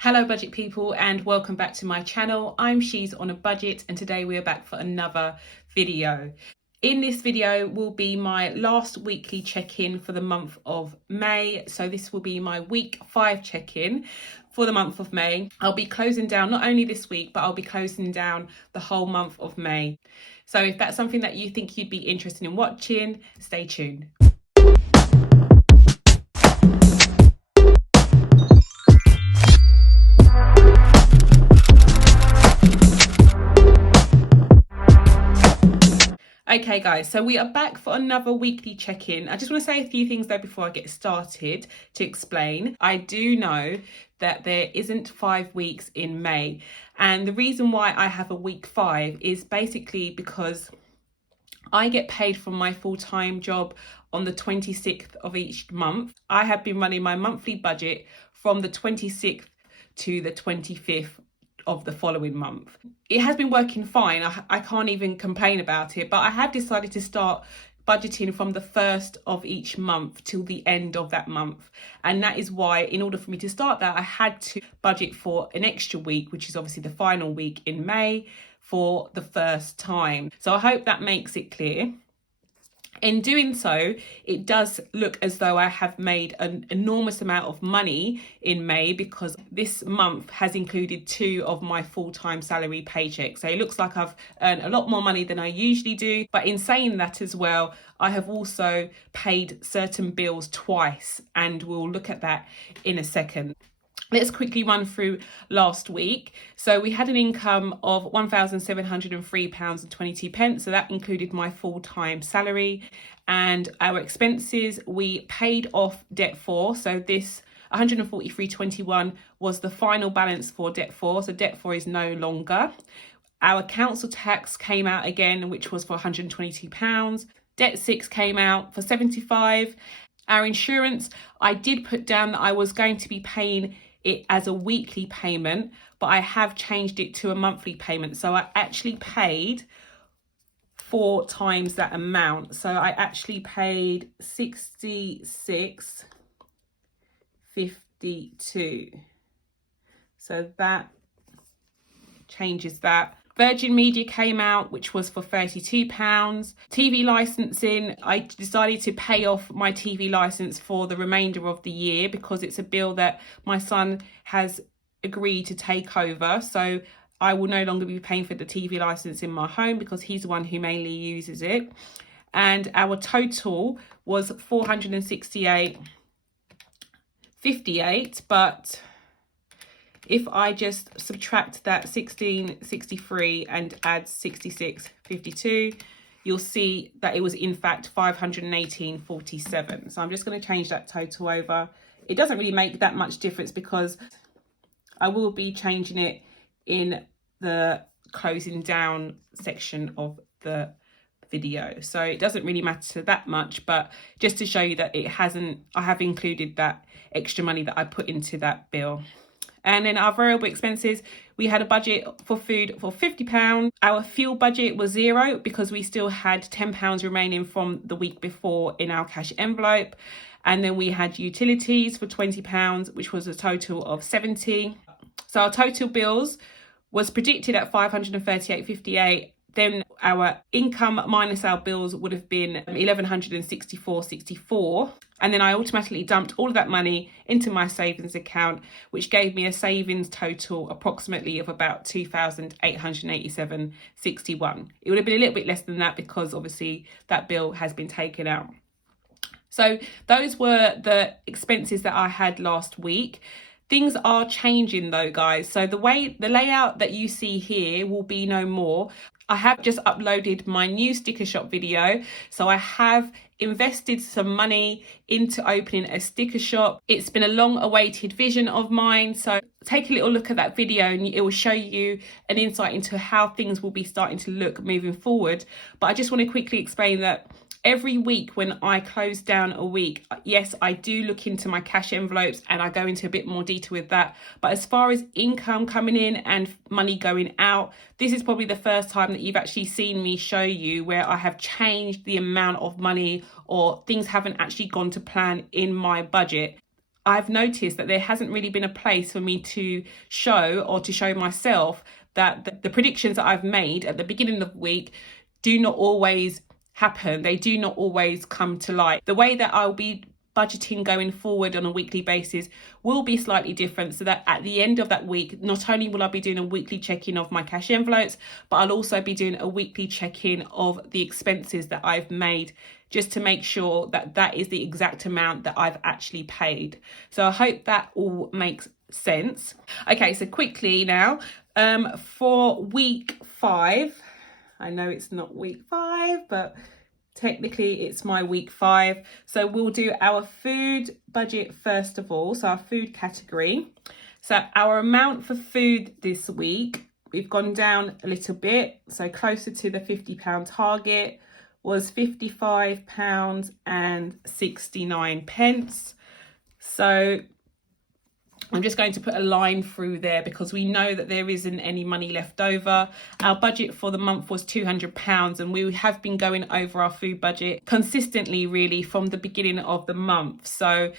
Hello budget people and welcome back to my channel. I'm She's on a Budget and today we are back for another video. In this video will be my last weekly check-in for the month of May. So this will be my week 5 check-in for the month of May. I'll be closing down not only this week, but I'll be closing down the whole month of May. So if that's something that you think you'd be interested in watching, stay tuned. Okay guys, so we are back for another weekly check-in. I just want to say a few things though before I get started to explain. I do know that there isn't 5 weeks in May, and the reason why I have a week 5 is basically because I get paid from my full-time job on the 26th of each month. I have been running my monthly budget from the 26th to the 25th of the following month. It has been working fine. I can't even complain about it, but I have decided to start budgeting from the 1st of each month till the end of that month. And that is why, in order for me to start that, I had to budget for an extra week, which is obviously the final week in May, for the first time. So I hope that makes it clear. In doing so, it does look as though I have made an enormous amount of money in May because this month has included 2 of my full-time salary paychecks. So it looks like I've earned a lot more money than I usually do. But in saying that as well, I have also paid certain bills twice, and we'll look at that in a second. Let's quickly run through last week. So we had an income of £1,703.22. So that included my full-time salary, and our expenses, we paid off debt 4. So this 143.21 was the final balance for debt 4. So debt 4 is no longer. Our council tax came out again, which was for £122. Debt 6 came out for £75. Our insurance, I did put down that I was going to be paying it as a weekly payment, but I have changed it to a monthly payment. So I actually paid 4 times that amount. So I actually paid £66.52. So that changes that. Virgin Media came out, which was for £32. TV licensing, I decided to pay off my TV license for the remainder of the year because it's a bill that my son has agreed to take over. So I will no longer be paying for the TV license in my home because he's the one who mainly uses it. And our total was £468.58, but if I just subtract that 1663 and add 66.52, you'll see that it was in fact 518.47. So I'm just going to change that total over. It doesn't really make that much difference because I will be changing it in the closing down section of the video. So it doesn't really matter that much, but just to show you that I have included that extra money that I put into that bill. And then our variable expenses, we had a budget for food for £50. Our fuel budget was 0 because we still had £10 remaining from the week before in our cash envelope. And then we had utilities for £20, which was a total of 70. So our total bills was predicted at 538.58. Then our income minus our bills would have been 1164.64. And then I automatically dumped all of that money into my savings account, which gave me a savings total approximately of about 2,887.61. It would have been a little bit less than that because obviously that bill has been taken out. So those were the expenses that I had last week. Things are changing though, guys. So the layout that you see here will be no more. I have just uploaded my new sticker shop video. So I have invested some money into opening a sticker shop. It's been a long awaited vision of mine. So take a little look at that video and it will show you an insight into how things will be starting to look moving forward. But I just want to quickly explain that every week when I close down a week, yes, I do look into my cash envelopes and I go into a bit more detail with that. But as far as income coming in and money going out, this is probably the first time that you've actually seen me show you where I have changed the amount of money or things haven't actually gone to plan in my budget. I've noticed that there hasn't really been a place for me to show, or to show myself, that the predictions that I've made at the beginning of the week do not always happen. They do not always come to light. The way that I'll be budgeting going forward on a weekly basis will be slightly different, so that at the end of that week, not only will I be doing a weekly check-in of my cash envelopes, but I'll also be doing a weekly check-in of the expenses that I've made, just to make sure that that is the exact amount that I've actually paid. So I hope that all makes sense. Okay, so quickly now, for week 5, I know it's not week 5, but technically it's my week 5. So we'll do our food budget first of all, so our food category. So our amount for food this week, we've gone down a little bit, so closer to the £50 target, was £55.69. So I'm just going to put a line through there because we know that there isn't any money left over. Our budget for the month was £200, and we have been going over our food budget consistently really from the beginning of the month. So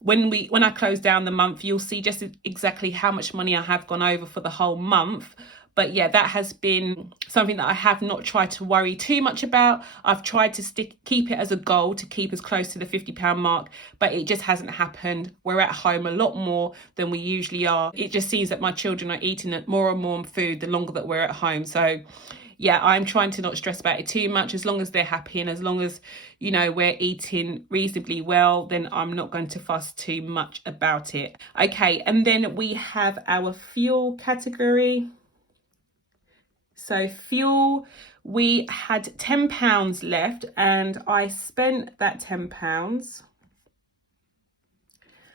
when I close down the month, you'll see just exactly how much money I have gone over for the whole month. But yeah, that has been something that I have not tried to worry too much about. I've tried to keep it as a goal to keep as close to the £50 mark, but it just hasn't happened. We're at home a lot more than we usually are. It just seems that my children are eating more and more food the longer that we're at home. So yeah, I'm trying to not stress about it too much. As long as they're happy and as long as, you know, we're eating reasonably well, then I'm not going to fuss too much about it. Okay, and then we have our fuel category. So fuel, we had £10 left, and I spent that £10.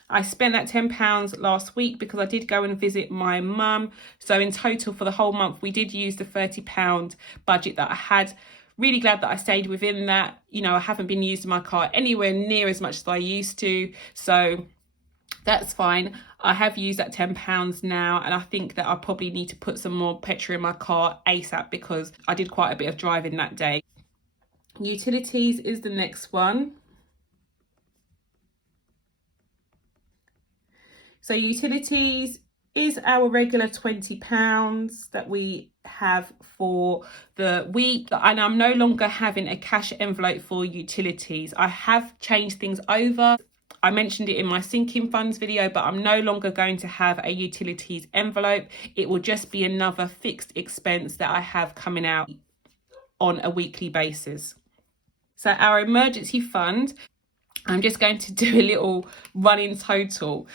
I spent that £10 last week because I did go and visit my mum. So in total for the whole month, we did use the £30 budget that I had. Really glad that I stayed within that. You know, I haven't been using my car anywhere near as much as I used to. So that's fine. I have used that £10 now, and I think that I probably need to put some more petrol in my car ASAP because I did quite a bit of driving that day. Utilities is the next one. So utilities is our regular £20 that we have for the week, and I'm no longer having a cash envelope for utilities. I have changed things over. I mentioned it in my sinking funds video, but I'm no longer going to have a utilities envelope. It will just be another fixed expense that I have coming out on a weekly basis. So our emergency fund, I'm just going to do a little running total.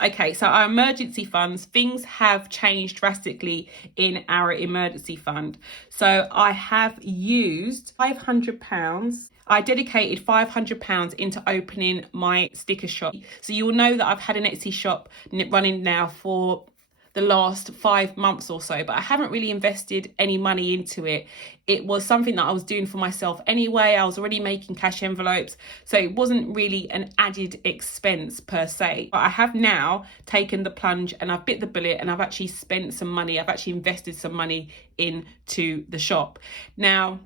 Okay, so our emergency funds, things have changed drastically in our emergency fund. So I have used £500. I dedicated £500 into opening my sticker shop. So you will know that I've had an Etsy shop running now for the last 5 months or so, but I haven't really invested any money into it. It was something that I was doing for myself anyway. I was already making cash envelopes, so it wasn't really an added expense per se. But I have now taken the plunge and I've bit the bullet and I've actually spent some money. I've actually invested some money into the shop. Now,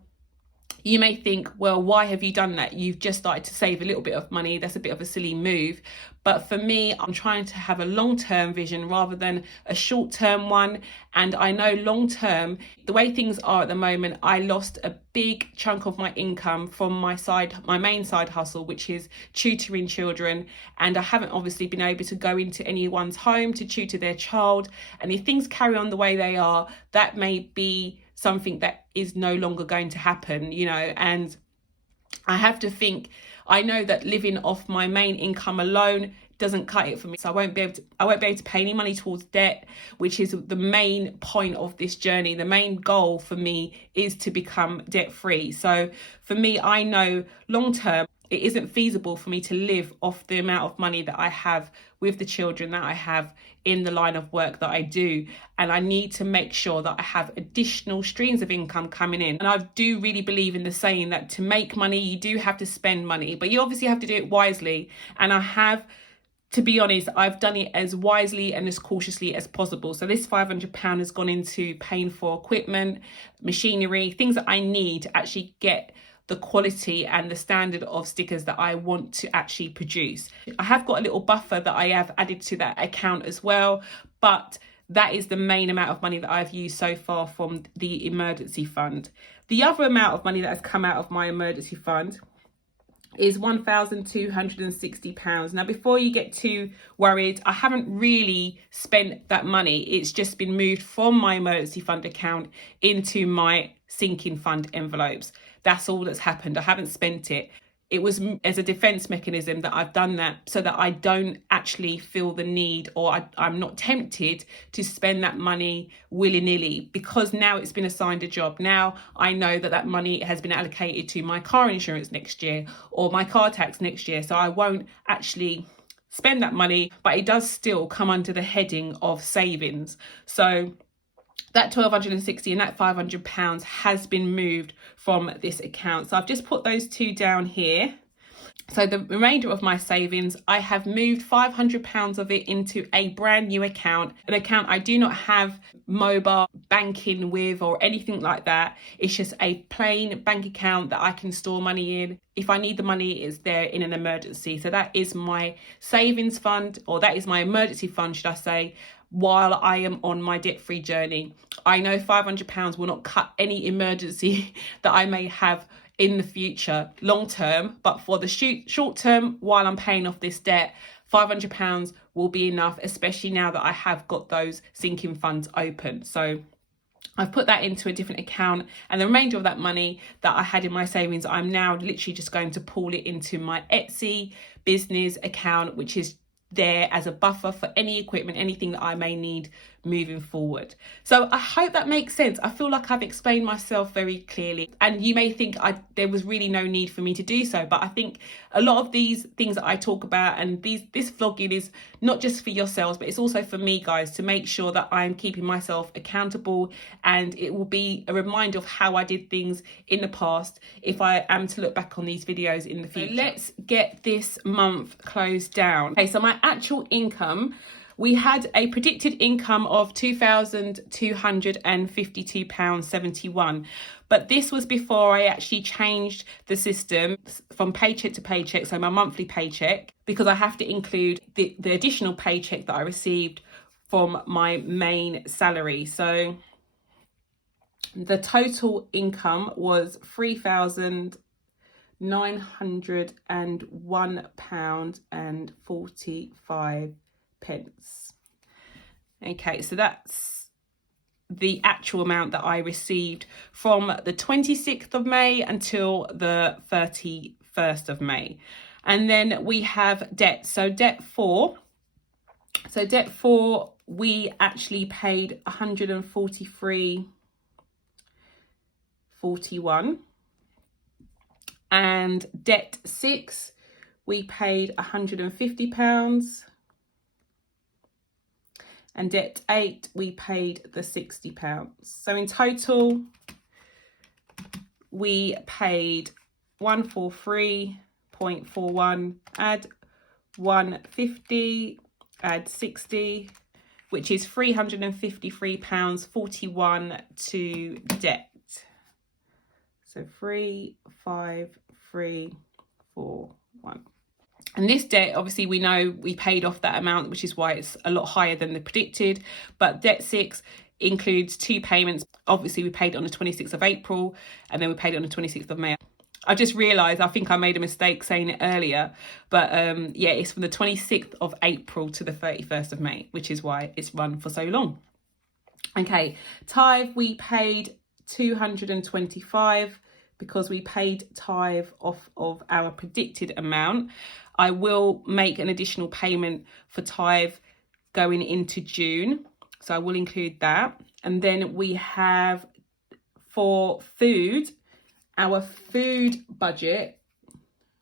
you may think, well, why have you done that? You've just started to save a little bit of money. That's a bit of a silly move. But for me, I'm trying to have a long-term vision rather than a short-term one. And I know long-term, the way things are at the moment, I lost a big chunk of my income from my main side hustle, which is tutoring children. And I haven't obviously been able to go into anyone's home to tutor their child. And if things carry on the way they are, that may be something that is no longer going to happen, you know, and I have to think, I know that living off my main income alone doesn't cut it for me. So I won't be able to pay any money towards debt, which is the main point of this journey. The main goal for me is to become debt free. So for me, I know long term, it isn't feasible for me to live off the amount of money that I have with the children that I have in the line of work that I do. And I need to make sure that I have additional streams of income coming in. And I do really believe in the saying that to make money, you do have to spend money, but you obviously have to do it wisely. And I have, to be honest, I've done it as wisely and as cautiously as possible. So this £500 has gone into paying for equipment, machinery, things that I need to actually get the quality and the standard of stickers that I want to actually produce. I have got a little buffer that I have added to that account as well, but that is the main amount of money that I've used so far from the emergency fund. The other amount of money that has come out of my emergency fund is £1,260. Now, before you get too worried, I haven't really spent that money. It's just been moved from my emergency fund account into my sinking fund envelopes. That's all that's happened. I haven't spent it. It was as a defense mechanism that I've done that so that I don't actually feel the need, or I'm not tempted to spend that money willy-nilly, because now it's been assigned a job. Now I know that that money has been allocated to my car insurance next year or my car tax next year. So I won't actually spend that money, but it does still come under the heading of savings. So that £1,260 and that £500 has been moved from this account. So I've just put those two down here. So the remainder of my savings, I have moved £500 of it into a brand new account, an account I do not have mobile banking with or anything like that. It's just a plain bank account that I can store money in. If I need the money, it's there in an emergency. So that is my savings fund, or that is my emergency fund, should I say, while I am on my debt-free journey. I know £500 will not cut any emergency that I may have in the future long term, but for the short term, while I'm paying off this debt, £500 will be enough, especially now that I have got those sinking funds open. So I've put that into a different account, and the remainder of that money that I had in my savings, I'm now literally just going to pool it into my Etsy business account, which is there as a buffer for any equipment, anything that I may need moving forward. So I hope that makes sense. I feel like I've explained myself very clearly, and you may think there was really no need for me to do so, but I think a lot of these things that I talk about and this vlogging is not just for yourselves, but it's also for me, guys, to make sure that I'm keeping myself accountable, and it will be a reminder of how I did things in the past if I am to look back on these videos in the future. So let's get this month closed down. Okay, so my actual income, we had a predicted income of £2,252.71, but this was before I actually changed the system from paycheck to paycheck, so my monthly paycheck, because I have to include the additional paycheck that I received from my main salary. So the total income was £3,901.45. Okay, so that's the actual amount that I received from the 26th of May until the 31st of May. And then we have debt. So debt four, we actually paid £143.41. And debt 6, we paid £150. And debt 8, we paid the £60. So in total, we paid 143.41, add 150, add 60, which is £353.41 to debt. So 35341. And this debt, obviously, we know we paid off that amount, which is why it's a lot higher than the predicted. But debt 6 includes 2 payments. Obviously, we paid it on the 26th of April, and then we paid it on the 26th of May. I just realised, I think I made a mistake saying it earlier, but yeah, it's from the 26th of April to the 31st of May, which is why it's run for so long. Okay, tithe, we paid 225 because we paid tithe off of our predicted amount. I will make an additional payment for tithe going into June, so I will include that. And then we have for food, our food budget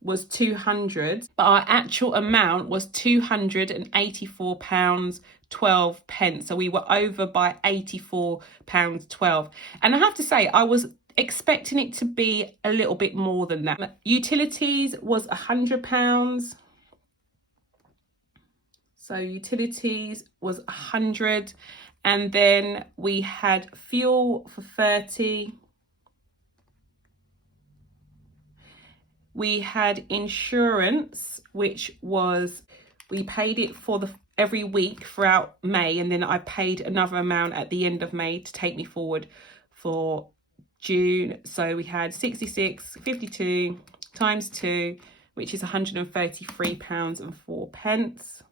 was 200, but our actual amount was £284.12. So we were over by £84.12. And I have to say, I was expecting it to be a little bit more than that. Utilities was £100. So utilities was 100. And then we had fuel for 30. We had insurance, which was, we paid it for every week throughout May, and then I paid another amount at the end of May to take me forward for June. So we had 66.52 times 2, which is £133.04.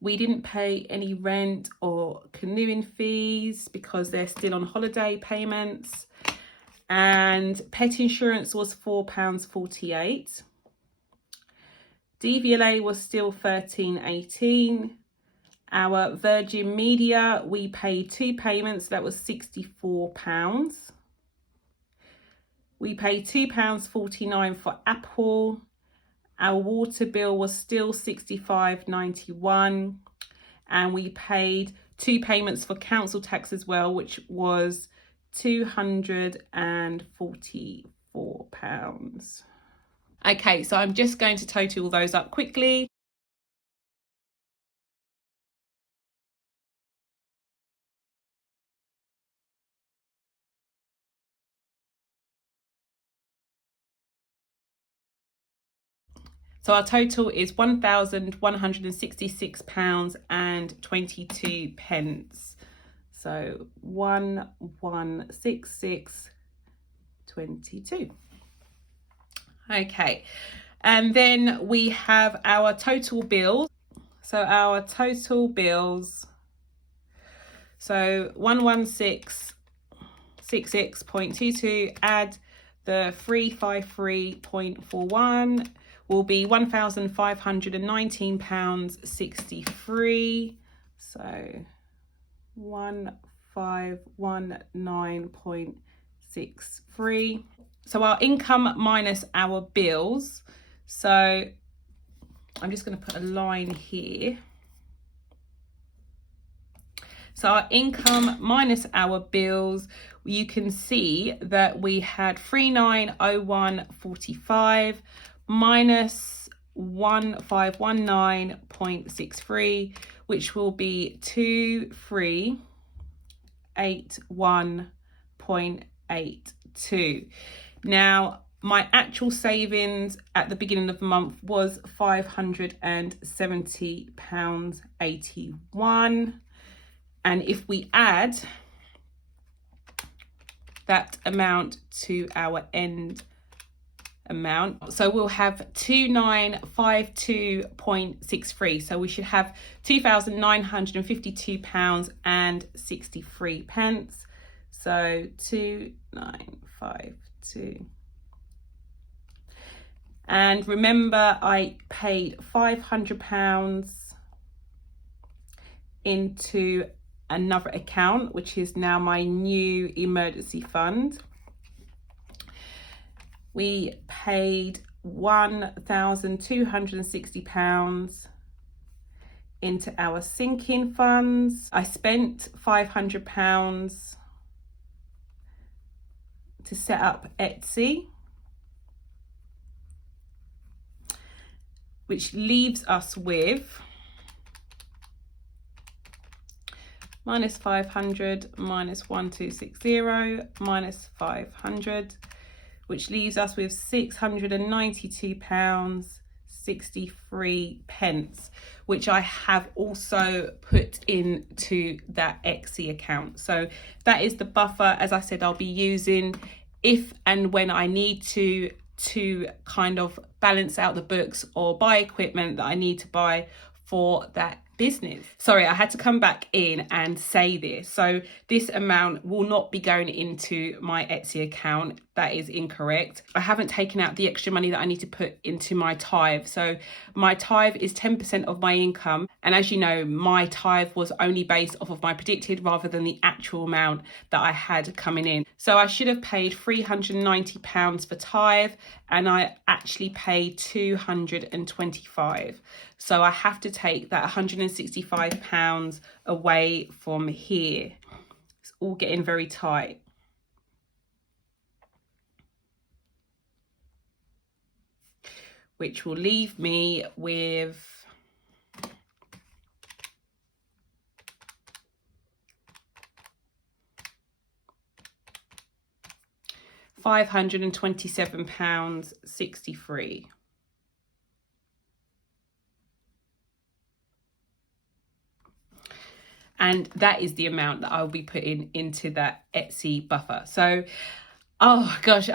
We didn't pay any rent or canoeing fees because they're still on holiday payments. And pet insurance was £4.48. DVLA was still £13.18. Our Virgin Media, we paid 2 payments, that was £64. We paid £2.49 for Apple. Our water bill was still £65.91. And we paid 2 payments for council tax as well, which was £244. Okay, so I'm just going to total those up quickly. So our total is £1,166.22. So 1166.22. Okay, and then we have our total bills. So our total bills, so 11666.22, add the 353.41 will be £1,519.63. So 1519.63. So our income minus our bills. So I'm just going to put a line here. So our income minus our bills, you can see that we had 3901.45 minus 1519.63, which will be 2381.82. Now, my actual savings at the beginning of the month was £570.81. And if we add that amount to our end amount, so we'll have 2952.63. So we should have £2,952.63. So 2952. And remember, I paid £500 into another account, which is now my new emergency fund. We paid £1,260 into our sinking funds. I spent £500 to set up Etsy, which leaves us with minus 500 minus 1260 minus 500, which leaves us with £692.63, which I have also put into that Etsy account. So that is the buffer, as I said, I'll be using if and when I need to kind of balance out the books or buy equipment that I need to buy for that business. Sorry, I had to come back in and say this. So this amount will not be going into my Etsy account. That is incorrect. I haven't taken out the extra money that I need to put into my tithe. So my tithe is 10% of my income. And as you know, my tithe was only based off of my predicted rather than the actual amount that I had coming in. So I should have paid £390 for tithe, and I actually paid £225. So I have to take that £165 away from here. It's all getting very tight. Which will leave me with £527.63. And that is the amount that I'll be putting into that Etsy buffer. So, oh gosh,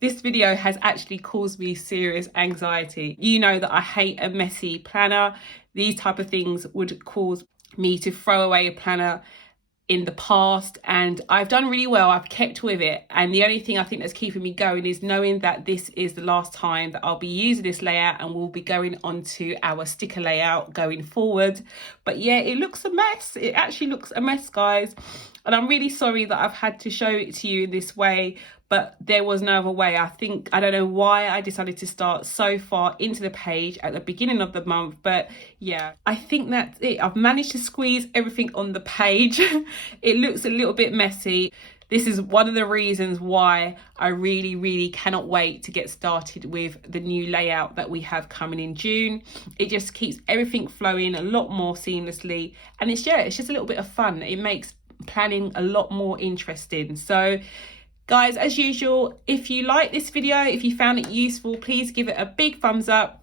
this video has actually caused me serious anxiety. You know that I hate a messy planner. These type of things would cause me to throw away a planner in the past, and I've done really well. I've kept with it, and the only thing I think that's keeping me going is knowing that this is the last time that I'll be using this layout, and we'll be going onto our sticker layout going forward. But yeah, it looks a mess. It actually looks a mess, guys, and I'm really sorry that I've had to show it to you in this way, but there was no other way. I don't know why I decided to start so far into the page at the beginning of the month, but yeah, I think that's it. I've managed to squeeze everything on the page. It looks a little bit messy. This is one of the reasons why I really cannot wait to get started with the new layout that we have coming in June. It just keeps everything flowing a lot more seamlessly, and it's just a little bit of fun. It makes planning a lot more interesting. So guys, as usual, if you like this video, if you found it useful, please give it a big thumbs up.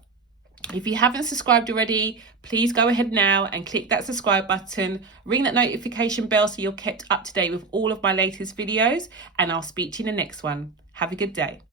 If you haven't subscribed already, please go ahead now and click that subscribe button, ring that notification bell so you're kept up to date with all of my latest videos, and I'll speak to you in the next one. Have a good day.